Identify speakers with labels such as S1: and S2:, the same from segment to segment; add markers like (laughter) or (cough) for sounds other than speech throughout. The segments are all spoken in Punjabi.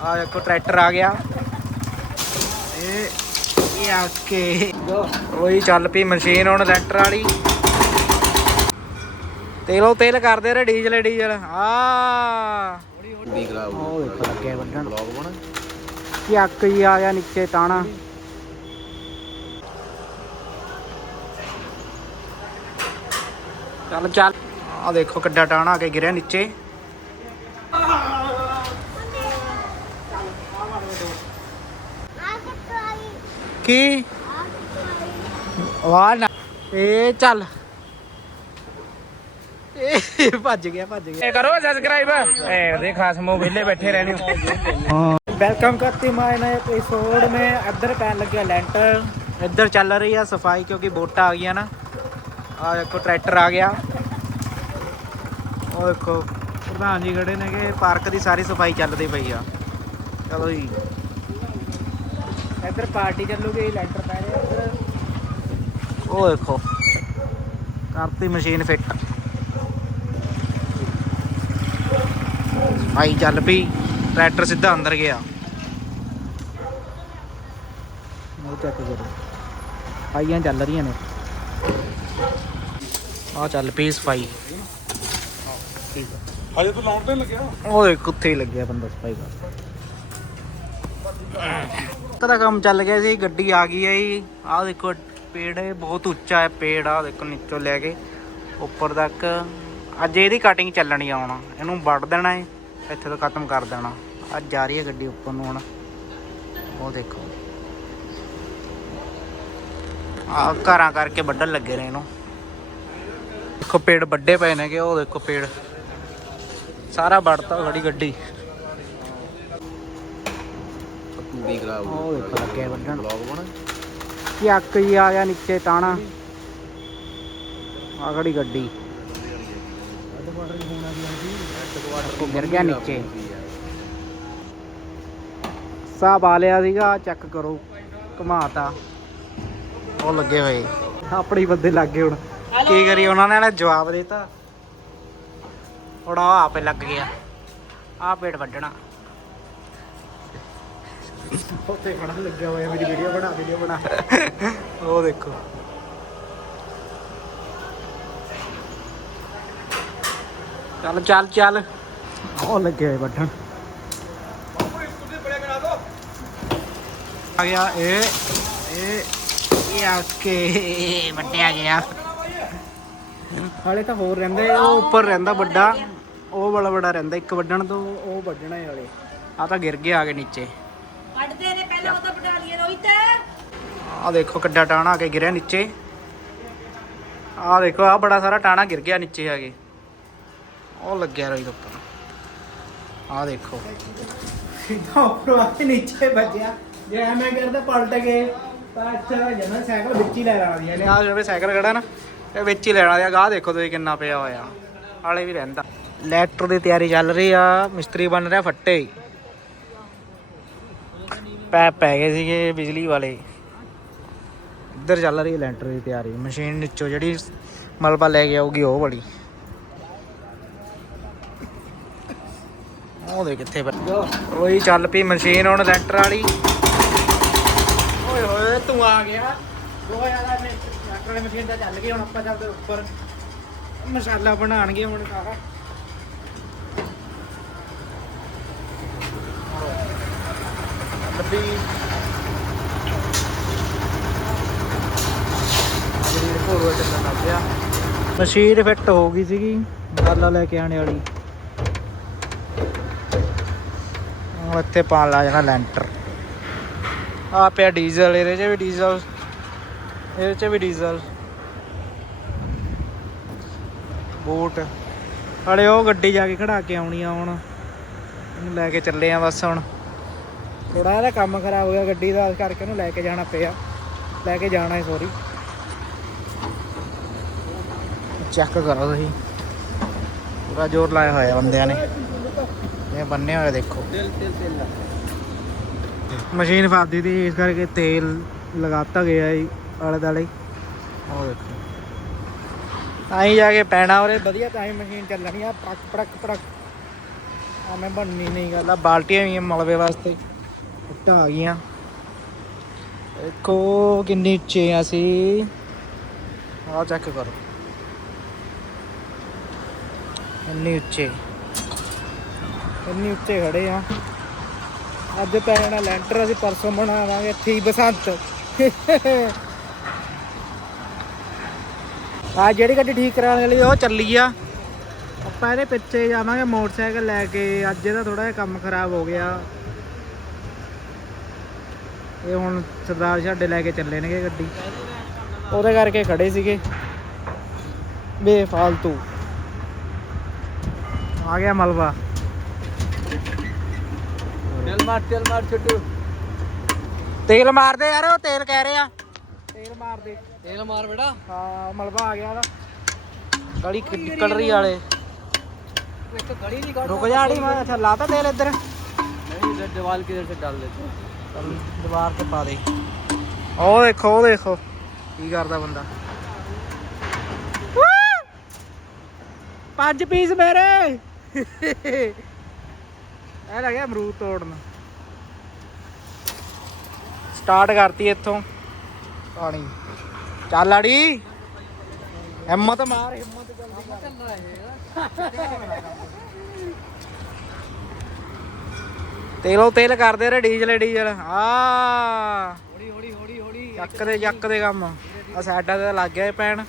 S1: ਆ ਦੇਖੋ, ਟਰੈਕਟਰ ਆ ਗਿਆ। ਇਹ ਇਹ ਆ ਉਹੀ ਚੱਲ ਪਈ ਮਸ਼ੀਨ ਹੁਣ ਲੈਂਟਰ ਵਾਲੀ। ਤੇਲੋ ਤੇਲ ਕਰਦੇ ਰਹੇ ਡੀਜ਼ਲ ਡੀਜ਼ਲ। ਆ
S2: ਵੀ ਖਰਾਬ
S1: ਉਹ ਦੇਖੋ ਲੱਗੇ ਵੱਢਣ ਕੀ ਅੱਕ ਜੀ ਆ ਗਿਆ ਨੀਚੇ ਤਾਣਾ। ਚੱਲ ਚੱਲ। ਆ ਦੇਖੋ ਕਿੱਡਾ ਟਾਣਾ ਆ ਕੇ ਗਿਰਿਆ ਨੀਚੇ। ਕੀ? ਵਾਹ ਨਾ। ਇਹ ਚੱਲ। ਭੱਜ ਗਿਆ ਭੱਜ ਗਿਆ। ਕਰੋ ਸਬਸਕ੍ਰਾਈਬ ਐ ਦੇ ਖਾਸ ਮੋ ਬੈਠੇ ਰਹਿਣੇ ਹਾਂ। ਵੈਲਕਮ ਕਰਤੀ ਮੈਂ ਨਏ ਐਪੀਸੋਡ ਮੇ। ਇੱਧਰ ਪੈਣ ਲੱਗਿਆ ਲੈਂਟਰ ਇੱਧਰ ਚੱਲ ਰਹੀ ਆ ਸਫ਼ਾਈ ਕਿਉਂਕਿ ਬੋਟਾ ਆ ਗਈਆਂ ਨਾ। ਆ ਦੇਖੋ ਟਰੈਕਟਰ ਆ ਗਿਆ। ਉਹ ਦੇਖੋ ਪ੍ਰਧਾਨ ਜੀ ਖੜੇ ਨੇ ਪਾਰਕ ਦੀ ਸਾਰੀ ਸਫ਼ਾਈ ਚੱਲਦੀ ਪਈ ਆ। ਚਲੋ ਜੀ। ਇੱਧਰ ਪਾਰਟੀ ਚੱਲੂਗੀ ਲੈਂਟਰ ਪੈ ਰਿਹਾ ਇੱਧਰ। ਉਹ ਦੇਖੋ ਕਰਤੀ ਮਸ਼ੀਨ ਫਿੱਟ। ਸਫ਼ਾਈ ਚੱਲ ਪਈ ਟਰੈਕਟਰ ਸਿੱਧਾ ਅੰਦਰ ਗਿਆ। ਉਹ ਚੈੱਕ ਕਰੋ ਸਫਾਈਆਂ ਚੱਲ ਰਹੀਆਂ ਨੇ। ਆ ਚੱਲ ਪਈ ਸਫ਼ਾਈ। ਠੀਕ ਆ
S2: ਹਜੇ ਤੂੰ ਲਾਉਣ ਤੇ ਲੱਗਿਆ।
S1: ਉਹ ਦੇਖ ਕਿੱਥੇ ਹੀ ਲੱਗਿਆ ਬੰਦਾ ਸਫ਼ਾਈ ਕਰ। ਕਦਾ ਕੰਮ ਚੱਲ ਗਿਆ ਸੀ, ਗੱਡੀ ਆ ਗਈ ਹੈ ਜੀ। ਆਹ ਦੇਖੋ, ਪੇੜ ਇਹ ਬਹੁਤ ਉੱਚਾ ਹੈ, ਪੇੜ ਆ ਦੇਖੋ ਨੀਚੋਂ ਲੈ ਕੇ ਉੱਪਰ ਤੱਕ। ਅੱਜ ਇਹਦੀ ਕਟਿੰਗ ਚੱਲਣੀ ਆਉਣਾ ਇਹਨੂੰ ਵੱਢ ਦੇਣਾ ਹੈ, ਇੱਥੇ ਤੋਂ ਖਤਮ ਕਰ ਦੇਣਾ। ਅੱਜ ਜਾ ਰਹੀ ਹੈ ਗੱਡੀ ਉੱਪਰ ਨੂੰ ਹੁਣ। ਉਹ ਦੇਖੋ। ਆ ਘਰਾਂ ਕਰਕੇ ਵੱਢਣ ਲੱਗੇ ਨੇ ਇਹਨੂੰ। ਦੇਖੋ, ਪੇੜ ਵੱਡੇ ਪਏ ਨੇਗੇ, ਉਹ ਦੇਖੋ ਪੇੜ। ਸਾਰਾ ਵੜਤਾ ਖੜੀ ਗੱਡੀ।
S2: ਵੀ ਖਰਾਬ
S1: ਉਹ ਵੱਢਣ।
S2: ਬਲੌਗ ਬਣਾ।
S1: ਜੀ ਆ ਗਿਆ ਨੀਚੇ ਤਾਣਾ। ਆ ਖੜੀ ਗੱਡੀ। ਉਹ ਗਿਰ ਗਿਆ ਨੀਚੇ। ਸਾਹ ਆ ਲਿਆ ਸੀਗਾ ਚੈੱਕ ਕਰੋ। ਘਮਾਤਾ। ਉਹ ਲੱਗੇ ਹੋਏ। ਆਪਣੇ ਹੀ ਬੰਦੇ ਲੱਗੇ ਹੁਣ। ਕੀ ਕਰੀ ਉਹਨਾਂ ਨੇ ਨਾ ਜਵਾਬ ਦਿੱਤਾ। ਹੁਣ ਉਹ ਆਪੇ ਲੱਗ ਗਿਆ। ਆ ਪੇਟ ਵੱਢਣਾ। ਲੱਗਿਆ ਹੋਇਆ ਮੇਰੀ ਵੀਡੀਓ ਬਣਾ ਵੀਡੀਓ ਬਣਾ। ਉਹ ਦੇਖੋ। ਚੱਲ ਚੱਲ ਚੱਲ। ਉਹ ਲੱਗੇ ਹੋਏ ਵੱਢਣ ਆ ਗਿਆ ਇਹ ਇਹ ਇਹ ਆ ਕੇ ਵੱਡਿਆ ਗਿਆ। ਹਾਲੇ ਤਾਂ ਹੋਰ ਰਹਿੰਦੇ ਉਹ ਉੱਪਰ ਰਹਿੰਦਾ ਵੱਡਾ। ਉਹ ਬੜਾ ਬੜਾ ਰਹਿੰਦਾ ਇੱਕ ਵੱਢਣ ਤੋਂ ਉਹ ਵੱਢਣਾ ਹੈ ਹਾਲੇ ਆ ਤਾਂ ਗਿਰ ਗਿਆ ਆ ਕੇ ਨੀਚੇ।
S3: ਕੱਢਦੇ ਨੇ ਪਹਿਲਾਂ ਉਹ ਤਾਂ ਬਟਾਲੀਏ ਰੋਹਿਤ
S1: ਆ ਦੇਖੋ ਕਿੱਡਾ ਟਾਣਾ ਆ ਕੇ ਗਿਰਿਆ ਨੀਚੇ। ਆ ਦੇਖੋ ਆ ਬੜਾ ਸਾਰਾ ਟਾਣਾ ਗਿਰ ਗਿਆ ਨੀਚੇ ਆ ਕੇ। ਉਹ ਲੱਗਿਆ ਰਹੀ ਉੱਪਰ। ਆ ਦੇਖੋ। ਸਿੱਧਾ ਉੱਪਰ ਆ ਕੇ ਨੀਚੇ ਵੱਜਿਆ। ਜੇ ਐਵੇਂ ਕਰਦਾ ਪਲਟ ਗਏ ਤਾਂ ਅੱਛਾ ਜਨਾ ਸਾਈਕਲ ਵਿੱਚ ਹੀ ਲੈ ਲੈਣਾ ਦੀ ਇਹਨੇ। ਆ ਜਿਵੇਂ ਸਾਈਕਲ ਖੜਾ ਨਾ ਇਹ ਵਿੱਚ ਹੀ ਲੈਣਾ ਦੀ ਗਾਹ ਦੇਖੋ ਤੁਸੀਂ ਕਿੰਨਾ ਪਿਆ ਹੋਇਆ। ਹਾਲੇ ਵੀ ਰਹਿੰਦਾ। ਲੈਟਰ ਦੀ ਤਿਆਰੀ ਚੱਲ ਰਹੀ ਆ ਮਿਸਤਰੀ ਬਣ ਰਿਹਾ ਫੱਟੇ ਪੈ ਪੈ ਗਏ ਸੀਗੇ ਬਿਜਲੀ ਵਾਲੇ। ਇੱਧਰ ਚੱਲ ਰਹੀ ਹੈ ਲੈਂਟਰ ਦੀ ਤਿਆਰੀ। ਮਸ਼ੀਨ ਨੀਚੋਂ ਜਿਹੜੀ ਮਲਬਾ ਲੈ ਕੇ ਆਊਗੀ ਉਹ ਵਾਲੀ। ਉਹ ਦੇ ਕਿੱਥੇ ਉਹੀ ਚੱਲ ਪਈ ਮਸ਼ੀਨ ਹੁਣ ਲੈਂਟਰ ਵਾਲੀ। ਓਏ ਹੋਏ ਤੂੰ ਆ ਗਿਆ। ਦੋ ਯਾਰ ਲੈਂਟਰ ਵਾਲੀ ਮਸ਼ੀਨ ਤਾਂ ਚੱਲ ਗਈ ਹੁਣ ਆਪਾਂ ਚੱਲਦੇ ਉੱਪਰ। ਮਸਾਲਾ ਬਣਾਉਣਗੇ ਹੁਣ ਸਾਰਾ। ਲੱਭੀ ਜਿਹੜੀ ਹੋਰ ਚੱਲਣ ਲੱਗ ਪਿਆ ਮਸ਼ੀਨ ਫਿੱਟ ਹੋ ਗਈ ਸੀਗੀ, ਮਸਾਲਾ ਲੈ ਕੇ ਆਣੇ ਵਾਲੀ। ਹੁਣ ਇੱਥੇ ਪਾਣ ਲਾ ਜਾਣਾ ਲੈਂਟਰ। ਆ ਪਿਆ ਡੀਜ਼ਲ, ਇਹਦੇ 'ਚ ਵੀ ਡੀਜ਼ਲ, ਇਹਦੇ 'ਚ ਵੀ ਡੀਜ਼ਲ। ਬੂਟ। ਹਲੇ ਉਹ ਗੱਡੀ ਜਾ ਕੇ ਖੜਾ ਕੇ ਆਉਣੀ ਆ ਹੁਣ। ਲੈ ਕੇ ਚੱਲੇ ਆ ਬਸ ਹੁਣ। ਥੋੜਾ ਇਹਦਾ ਕੰਮ ਖਰਾਬ ਹੋ ਗਿਆ ਗੱਡੀ ਦਾ ਇਸ ਕਰਕੇ ਉਹਨੂੰ ਲੈ ਕੇ ਜਾਣਾ ਪਿਆ। ਲੈ ਕੇ ਜਾਣਾ ਹੈ ਸੋਰੀ ਚੈੱਕ ਕਰੋ ਤੁਸੀਂ। ਪੂਰਾ ਜ਼ੋਰ ਲਾਇਆ ਹੋਇਆ ਬੰਦਿਆਂ ਨੇ। ਇਹ ਬੰਨੇ ਹੋਏ ਦੇਖੋ। ਮਸ਼ੀਨ ਫਾਦੀ ਦੀ ਇਸ ਕਰਕੇ ਤੇਲ ਲਗਾਤਾ ਗਿਆ ਜੀ ਆਲੇ ਦਾਲੇ ਉਹ ਦੇਖੋ। ਤਾਂ ਹੀ ਜਾ ਕੇ ਪੈਣਾ ਔਰੇ ਵਧੀਆ ਤਾਂ ਹੀ ਮਸ਼ੀਨ ਚੱਲਣੀ ਆ ਪੜਕ ਪੜਕ ਪੜਕ ਐਵੇਂ ਬਣਨੀ ਨਹੀਂ ਗੱਲ। ਆ ਬਾਲਟੀਆਂ ਵੀ ਆ ਮਲਬੇ ਵਾਸਤੇ। ਇੱਟਾਂ ਆ ਗਈਆਂ। ਦੇਖੋ ਕਿੰਨੀ ਉੱਚੇ ਆ ਸੀ ਆਹ ਚੈੱਕ ਕਰੋ। ਇੰਨੀ ਉੱਚੇ। ਇੰਨੀ ਉੱਚੇ ਖੜੇ ਆ। ਅੱਜ ਪੈ ਜਾਣਾ ਲੈਂਟਰ ਅਸੀਂ ਪਰਸੋਂ ਬਣਾਵਾਂਗੇ, ਇੱਥੇ ਹੀ ਬਸੰਤ। ਆ ਜਿਹੜੀ ਗੱਡੀ ਠੀਕ ਕਰਾਉਣ ਵਾਲੀ ਉਹ ਚੱਲੀ ਆ। ਆਪਾਂ ਇਹਦੇ ਪਿੱਛੇ ਜਾਵਾਂਗੇ ਮੋਟਰਸਾਈਕਲ ਲੈ ਕੇ। ਅੱਜ ਇਹਦਾ ਥੋੜਾ ਜਿਹਾ ਕੰਮ ਖਰਾਬ ਹੋ ਗਿਆ। ਇਹ ਹੁਣ ਸਰਦਾਰ ਛਾਡੇ ਲੈ ਕੇ ਚੱਲੇ ਨੇਗੇ ਗੱਡੀ। ਉਹਦੇ ਕਰਕੇ ਖੜੇ ਸੀਗੇ। ਬੇਫਾਲਤੂ। ਆ ਗਿਆ ਮਲਵਾ
S2: ਤੇਲ ਮਾਰ ਤੇਲ ਮਾਰ ਛੱਡੂ।
S1: ਤੇਲ ਮਾਰ ਯਾਰ ਉਹ ਤੇਲ ਕਹਿ ਰਿਹਾ। ਤੇਲ ਮਾਰ
S2: ਤੇਲ ਮਾਰ ਬੇੜਾ
S1: ਹਾਂ ਮਲਵਾ ਆ ਗਿਆ ਉਹਦਾ। ਗਲੀ ਨਿਕਲ ਰਹੀ ਵਾਲੇ।
S2: ਇੱਕ ਗਲੀ ਨਹੀਂ ਕੱਢ
S1: ਰੁਕ ਜਾ ਅੜੀ ਮੈਂ ਅੱਛਾ ਲਾਤਾ ਤੇਲ ਇੱਧਰ।
S2: ਨਹੀਂ ਇੱਧਰ ਦੀਵਾਲ ਕਿਧਰ ਸੇ ਡਾਲ
S1: ਦੇਤੇ? ਦੀਵਾਰ ਤੇ ਪਾ ਦੇ। ਉਹ ਦੇਖੋ ਉਹ ਦੇਖੋ। ਕੀ ਕਰਦਾ ਬੰਦਾ? ਪੰਜ ਪੀਸ ਮੇਰੇ। (laughs) ਇਹ ਲੱਗਿਆ ਅਮਰੂਦ ਤੋੜਨ। ਸਟਾਰਟ ਕਰਤੀ ਇੱਥੋਂ। ਪਾਣੀ। ਚੱਲ ਆੜੀ ਹਿੰਮਤ ਮਾਰ ਹਿੰਮਤ ਜਲਦੀ ਤੇਲੋ ਤੇਲ ਕਰਦੇ ਰਹੇ ਡੀਜ਼ਲ ਡੀਜ਼ਲ। ਆ।
S2: ਹੌਲੀ ਹੌਲੀ ਹੌਲੀ ਹੌਲੀ
S1: ਚੱਕ ਦੇ ਚੱਕ ਦੇ ਕੰਮ। ਆ ਸਾਡਾ ਤੇ ਲੱਗ ਗਿਆ ਪੈਣ।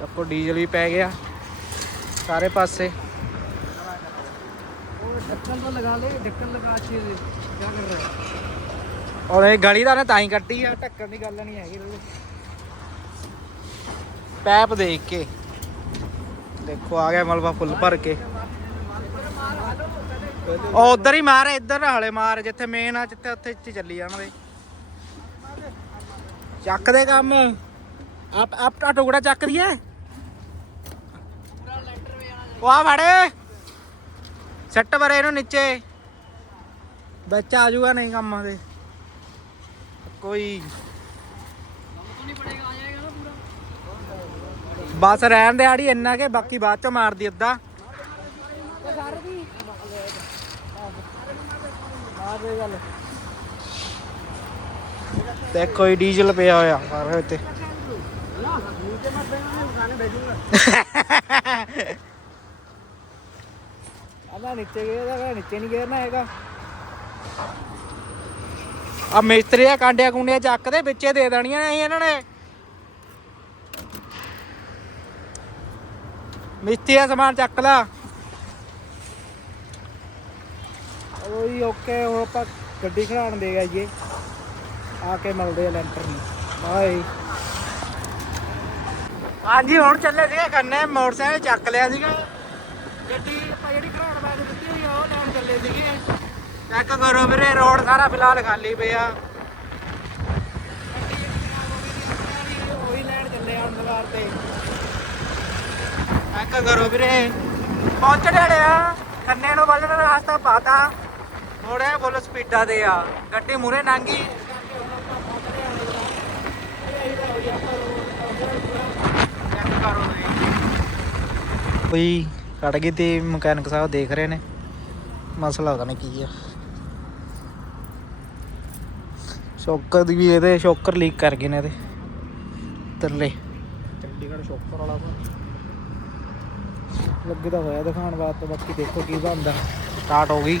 S1: ਚੱਕੋ, ਡੀਜ਼ਲ ਵੀ ਪੈ ਗਿਆ। ਸਾਰੇ ਪਾਸੇ।
S2: ਢੱਕਣ ਤੋਂ ਲਗਾ ਲੈ ਢੱਕਣ ਲਗਾ ਚੀ ਕੀ ਕਰ ਰਿਹਾ
S1: ਔਰ ਇਹ ਗਲੀ ਦਾ ਨੇ ਤਾਂ ਹੀ ਕੱਟੀ ਆ, ਢੱਕਣ ਦੀ ਗੱਲ ਨਹੀਂ ਹੈਗੀ ਪੈਪ ਦੇਖ ਕੇ। ਦੇਖੋ, ਆ ਗਿਆ ਮਲਵਾ ਫੁੱਲ ਭਰ ਕੇ। ਉਹ ਉਧਰ ਹੀ ਮਾਰ, ਇੱਧਰ ਹਲੇ ਮਾਰ, ਜਿੱਥੇ ਮੇਨ ਆ, ਜਿੱਥੇ ਉੱਥੇ ਚ ਚੱਲੀ ਜਾਣ ਦੇ ਚੱਕ ਦੇ ਕੰਮ। ਆਪ ਆਪ ਆ ਟੁਕੜਾ ਚੱਕ ਦਈਏ। ਉਹ ਆ ਫੜੇ। ਸੱਟ ਵਰੇ ਇਹਨੂੰ ਨੀਚੇ। ਵਿੱਚ ਆ ਜਾਊਗਾ ਨਹੀਂ ਕੰਮ ਦੇ ਕੋਈ। ਬਸ ਰਹਿਣ ਦੇ ਆੜੀ, ਇੰਨਾ ਕੇ ਬਾਕੀ ਬਾਅਦ ਚੋਂ ਮਾਰਦੀ ਅੱਧਾ। ਤੇ ਕੋਈ ਡੀਜ਼ਲ ਪਿਆ ਹੋਇਆ ਸਾਰੇ ਉੱਤੇ ਆਦਾ ਨੀਚੇ ਗਿਆ ਨੀਚੇ ਨਹੀਂ ਗਿਰਨਾ ਹੈਗਾ। ਆ ਮਿਸਤਰੀ ਆ ਕਾਂਡਿਆ ਕੁੰਡਿਆ ਚੱਕ ਦੇ ਵਿੱਚੇ ਦੇ ਦੇਣੀਆਂ ਨੇ ਇਹਨਾਂ ਨੇ। ਮਿਸਤਰੀ ਆ ਸਮਾਨ ਚੱਕ ਲਾ। ਓਏ ਓਕੇ ਹੁਣ ਆਪਾਂ ਗੱਡੀ ਖੜਾਉਣ ਦੇ ਗਏ ਜੀ ਆ ਕੇ ਮਿਲਦੇ ਆ ਲੈਂਟਰ ਨੂੰ। ਬਾਏ। ਹਾਂਜੀ ਹੁਣ ਚੱਲੇ ਸੀਗੇ ਖੰਨੇ ਮੋਟਰਸਾਈਕਲ ਚੱਕ ਲਿਆ ਸੀਗਾ। ਗੱਡੀ ਆਪਾਂ ਜਿਹੜੀ ਖੜਾਉਣ ਵਾਸਤੇ ਦਿੱਤੀ ਹੋਈ ਆ ਉਹ ਲੈਣ ਚੱਲੇ ਸੀਗੇ। ਚੈੱਕ ਕਰੋ ਵੀਰੇ ਰੋਡ ਸਾਰਾ ਫਿਲਹਾਲ ਖਾਲੀ ਪਿਆ। ਉਹੀ ਲੈਣ ਚੱਲੇ ਆ ਦੁਕਾਨ ਤੇ। ਚੈੱਕ ਕਰੋ ਵੀਰੇ। ਪਹੁੰਚਣੇ ਵਾਲੇ ਆ। ਖੰਨੇ ਨੂੰ ਵੱਲਣ ਦਾ ਰਾਸਤਾ ਪਾਤਾ। ਥੋੜੇ ਫੁੱਲ ਸਪੀਡਾਂ ਤੇ ਆ। ਗੱਡੀ ਮੂਰੇ ਲੰਘੀ ਕੋਈ ਕੱਢ ਗਈ ਤੇ ਮਕੈਨਿਕ ਸਾਹਿਬ ਦੇਖ ਰਹੇ ਨੇ। ਮਸਲਾ ਪਤਾ ਨਹੀਂ ਕੀ ਆ। ਸ਼ੋਕਰ ਦੀ ਵੀ ਇਹਦੇ ਸ਼ੋਕਰ ਲੀਕ ਕਰ ਗਏ ਨੇ ਇਹਦੇ। ਤਰਲੇ। ਚੰਡੀਗੜ੍ਹ ਸ਼ੋਕਰ ਵਾਲਾ ਲੱਗੇ ਤਾਂ ਹੋਇਆ ਦਿਖਾਉਣ ਵਾਸਤੇ ਬਾਕੀ ਦੇਖੋ ਕੀ ਬਣਦਾ। ਸਟਾਰਟ ਹੋ ਗਈ।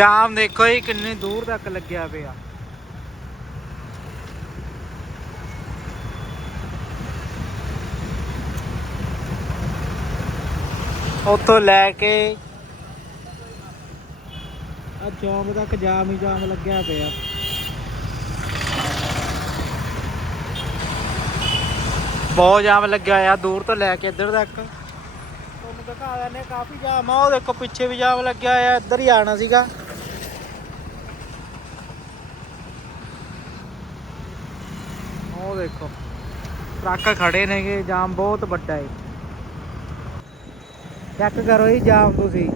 S1: ਜਾਮ ਦੇਖੋ ਜੀ, ਕਿੰਨੀ ਦੂਰ ਤੱਕ ਲੱਗਿਆ ਪਿਆ। ਉੱਥੋਂ ਲੈ ਕੇ ਆ ਚੌਂਕ ਤੱਕ ਜਾਮ ਹੀ ਜਾਮ ਲੱਗਿਆ ਪਿਆ। ਬਹੁਤ ਜਾਮ ਲੱਗਿਆ ਆ, ਦੂਰ ਤੋਂ ਲੈ ਕੇ ਇੱਧਰ ਤੱਕ। ਤੁਹਾਨੂੰ ਦਿਖਾ ਦਿੰਦੇ ਕਾਫੀ ਜਾਮ ਆ, ਉਹ ਦੇਖੋ ਪਿੱਛੇ ਵੀ ਜਾਮ ਲੱਗਿਆ ਆ, ਇੱਧਰ ਹੀ ਆਣਾ ਸੀਗਾ। ਉਹ ਦੇਖੋ। ਟਰੱਕ ਖੜੇ ਨੇਗੇ, ਜਾਮ ਬਹੁਤ ਵੱਡਾ ਹੈ ਚੈੱਕ ਕਰੋ ਜੀ, ਜਾਮ ਤੁਸੀਂ।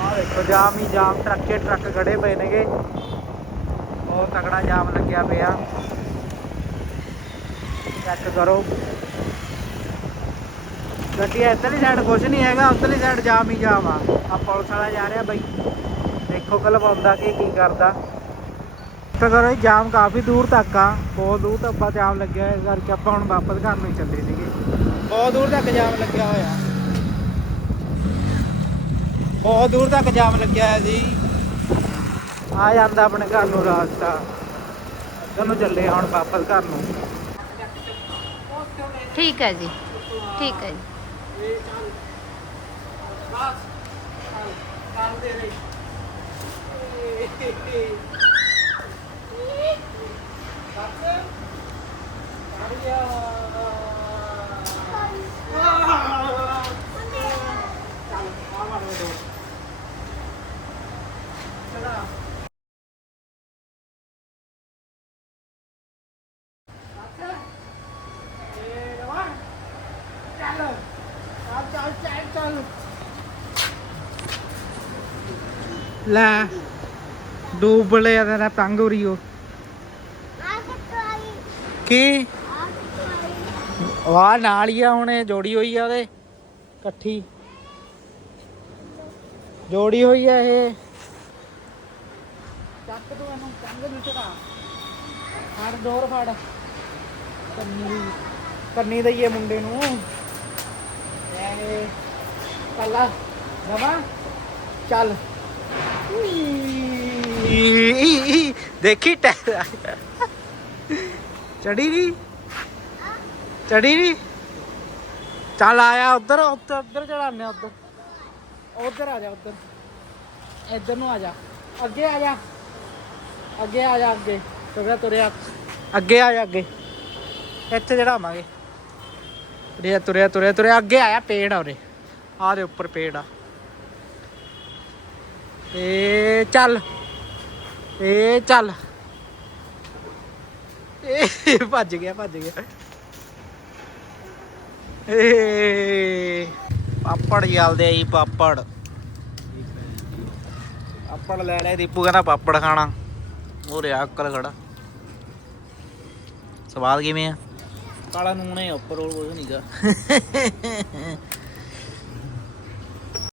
S1: ਆਹ ਦੇਖੋ, ਜਾਮ ਹੀ ਜਾਮ। ਟਰੱਕੇ ਟਰੱਕ ਖੜੇ ਪਏ ਨੇਗੇ। ਬਹੁਤ ਤਕੜਾ ਜਾਮ ਲੱਗਿਆ ਪਿਆ। ਚੈੱਕ ਕਰੋ। ਗੱਡੀ ਇੱਧਰਲੀ ਸਾਈਡ ਕੁਝ ਨਹੀਂ ਹੈਗਾ, ਉੱਧਰਲੀ ਸਾਈਡ ਜਾਮ ਹੀ ਜਾਮ ਆ। ਆ ਪੁਲਿਸ ਵਾਲਾ ਜਾ ਰਿਹਾ ਬਾਈ। ਦੇਖੋ ਕਲਵਾਉਂਦਾ ਕਿ ਕੀ ਕਰਦਾ। ਤਾਂ ਕਰੋ ਇਹ ਜਾਮ ਕਾਫੀ ਦੂਰ ਤੱਕ ਆ। ਬਹੁਤ ਦੂਰ ਤੱਕ ਆਪਾਂ ਜਾਮ ਲੱਗਿਆ ਇਸ ਕਰਕੇ ਆਪਾਂ ਹੁਣ ਵਾਪਸ ਘਰ ਨੂੰ ਚੱਲੇ ਸੀਗੇ। ਬਹੁਤ ਦੂਰ ਤੱਕ ਜਾਮ ਲੱਗਿਆ ਹੋਇਆ। ਬਹੁਤ ਦੂਰ ਤੱਕ ਜਾਮ ਲੱਗਿਆ ਹੋਇਆ ਜੀ ਆ ਜਾਂਦਾ ਆਪਣੇ ਘਰ ਨੂੰ ਰਾਸਤਾ। ਤੁਹਾਨੂੰ ਚੱਲੇ ਹੁਣ ਵਾਪਸ ਘਰ ਨੂੰ।
S4: ਠੀਕ ਹੈ ਜੀ ਠੀਕ ਹੈ ਜੀ।
S1: ਤੰਗ ਹੋ ਰਹੀ ਹੋ ਕੀ ਵਾਹ ਨਾਲ ਹੀ ਆ ਹੁਣ ਇਹ ਜੋੜੀ ਹੋਈ ਆ ਉਹਦੇ ਇਕੱਠੀ। ਜੋੜੀ ਹੋਈ ਆ ਇਹ। ਚੱਕ ਤੂੰ ਇਹਨੂੰ ਕੰਗ ਨੂੰ ਚੜਾ ਫੜ ਡੋਰ ਫੜ। ਕੰਨੀ ਕੰਨੀ ਦਈਏ ਮੁੰਡੇ ਨੂੰ। ਇਹ ਕੱਲਾ ਨਵਾਂ ਚੱਲ। ਦੇਖੀ ਟਾਇਰ ਚੜੀ ਨਹੀਂ ਚੜੀ ਨਹੀਂ ਚੱਲ ਆਇਆ ਉਧਰ, ਉੱਧਰ ਉੱਧਰ ਉਧਰ। ਉਧਰ ਆ ਜਾ, ਉਧਰ। ਇੱਧਰ ਨੂੰ ਆ ਜਾ। ਅੱਗੇ ਆ ਜਾ। ਅੱਗੇ ਆ ਜਾ, ਅੱਗੇ। ਤੁਰਿਆ ਤੁਰਿਆ। ਅੱਗੇ ਆ ਜਾ, ਅੱਗੇ। ਇੱਥੇ ਚੜਾਵਾਂਗੇ ਤੁਰਿਆ ਤੁਰਿਆ ਤੁਰਿਆ ਤੁਰਿਆ। ਅੱਗੇ ਆਇਆ ਪੇੜ ਆ ਉਰੇ। ਆ ਦੇ ਉੱਪਰ ਪੇੜ ਆ। ਏ ਚੱਲ। ਇਹ ਚੱਲ। ਏ ਭੱਜ ਗਿਆ ਭੱਜ ਗਿਆ। ਏ ਪਾਪੜ ਜਲਦੇ ਆਈ ਪਾਪੜ। ਪਾਪੜ ਲੈ ਲੈ ਦੀਪੂ ਕਹਿੰਦਾ ਪਾਪੜ ਖਾਣਾ। ਉਹ ਰਿਆ ਅੱਕਲ ਖੜਾ। ਸਵਾਦ ਕਿਵੇਂ ਆ? ਕਾਲਾ ਨੂਣ ਹੈ ਉੱਪਰ ਹੋਰ ਕੁਝ ਨਹੀਂਗਾ (laughs)